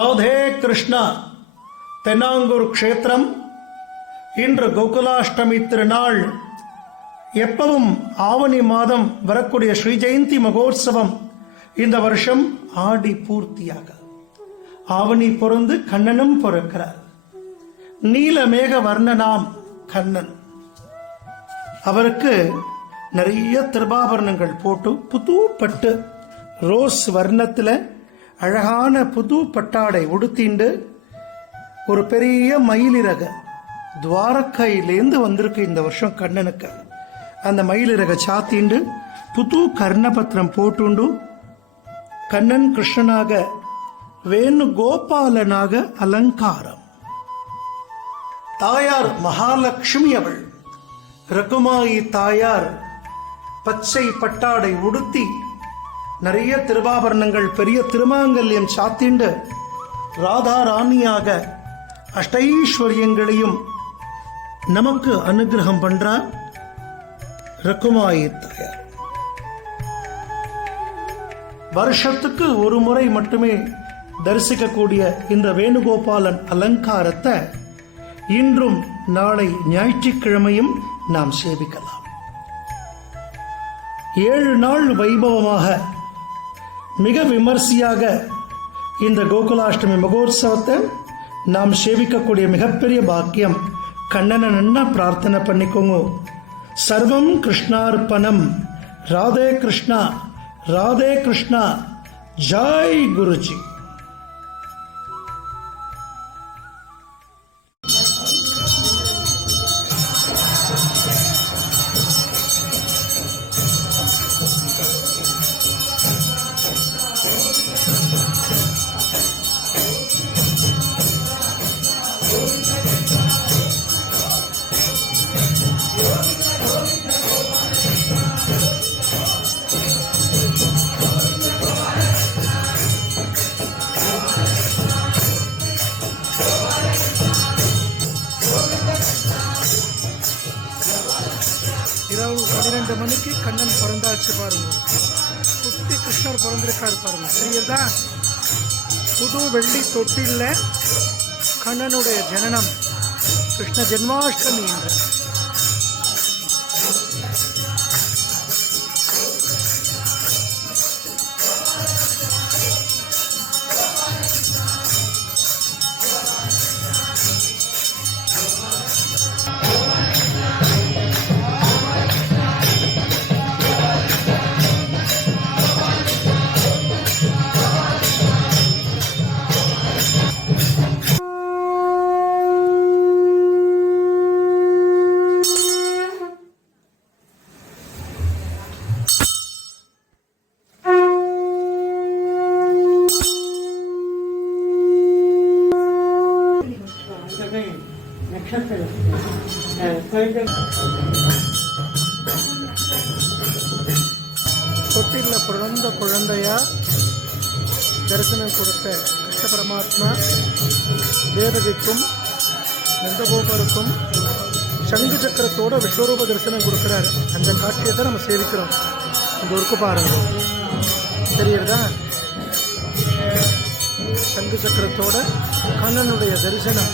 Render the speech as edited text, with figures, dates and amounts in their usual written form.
ராதே கிருஷ்ணா. தென்னாங்கூர் க்ஷேத்திரம். இன்று கோகுலாஷ்டமி திருநாள். எப்பவும் ஆவணி மாதம் வரக்கூடிய ஸ்ரீ ஜெயந்தி மகோத்சவம் இந்த வருஷம் ஆடி பூர்த்தியாக ஆவணி பொருந்து கண்ணனும் பிறக்கிறார். நீலமேக வர்ணனாம் கண்ணன். அவருக்கு நிறைய திருபாபரணங்கள் போட்டு புது பட்டு ரோஸ் வர்ணத்தில் அழகான புது பட்டாடை உடுத்திண்டு ஒரு பெரிய மயிலிறக துவாரக்கையிலேருந்து வந்திருக்கு இந்த வருஷம் கண்ணனுக்கு. அந்த மயிலிறக சாத்திண்டு புது கர்ணபத்திரம் போட்டுண்டு கண்ணன் கிருஷ்ணனாக வேணுகோபாலனாக அலங்காரம். தாயார் மகாலட்சுமி அவள். ரகுமாயி தாயார் பச்சை பட்டாடை உடுத்தி நிறைய திருவாபரணங்கள் பெரிய திருமாங்கல்யம் சாத்திண்டு ராதா ராணியாக அஷ்டைஸ்வரியங்களையும் நமக்கு அனுகிரகம் பண்றார் ரகுமாயி தாயார். வருஷத்துக்கு ஒரு முறை மட்டுமே தரிசிக்கக்கூடிய இந்த வேணுகோபாலன் அலங்காரத்தை இன்றும் நாளை ஞாயிற்றுக்கிழமையும் நாம் சேவிக்கலாம். 7 நாள் வைபவமாக மிக விமர்சையாக இந்த கோகுலாஷ்டமி மகோத்சவத்தை நாம் சேவிக்கக்கூடிய மிகப்பெரிய பாக்கியம். கண்ணனை நன்னா பிரார்த்தனை பண்ணிக்கோங்க. சர்வம் கிருஷ்ணார்ப்பணம். ராதே கிருஷ்ணா, ராதே கிருஷ்ணா. ஜாய் குருஜி. இரவு 12 மணிக்கு கண்ணன் பிறந்தாச்சு பாருங்க. குட்டி கிருஷ்ணர் பிறந்திருக்காரு பாருங்க. தெரியுதா? புது வெள்ளி தொட்டில கண்ணனுடைய ஜனனம். கிருஷ்ண ஜென்மாஷ்டமி என்று. தொட்டில பிறந்த குழந்தையா தரிசனம் கொடுத்த கிருஷ்ண பரமாத்மா தேவகிக்கும் நந்தகோபருக்கும் சங்கு சக்கரத்தோட விஸ்வரூப தரிசனம் கொடுக்கிறார். அந்த காட்சியை தான் நம்ம சேவிக்கிறோம். இந்த ஒருக்கு பாருங்க. தெரியுறதா? சங்கு சக்கரத்தோட கண்ணனுடைய தரிசனம்.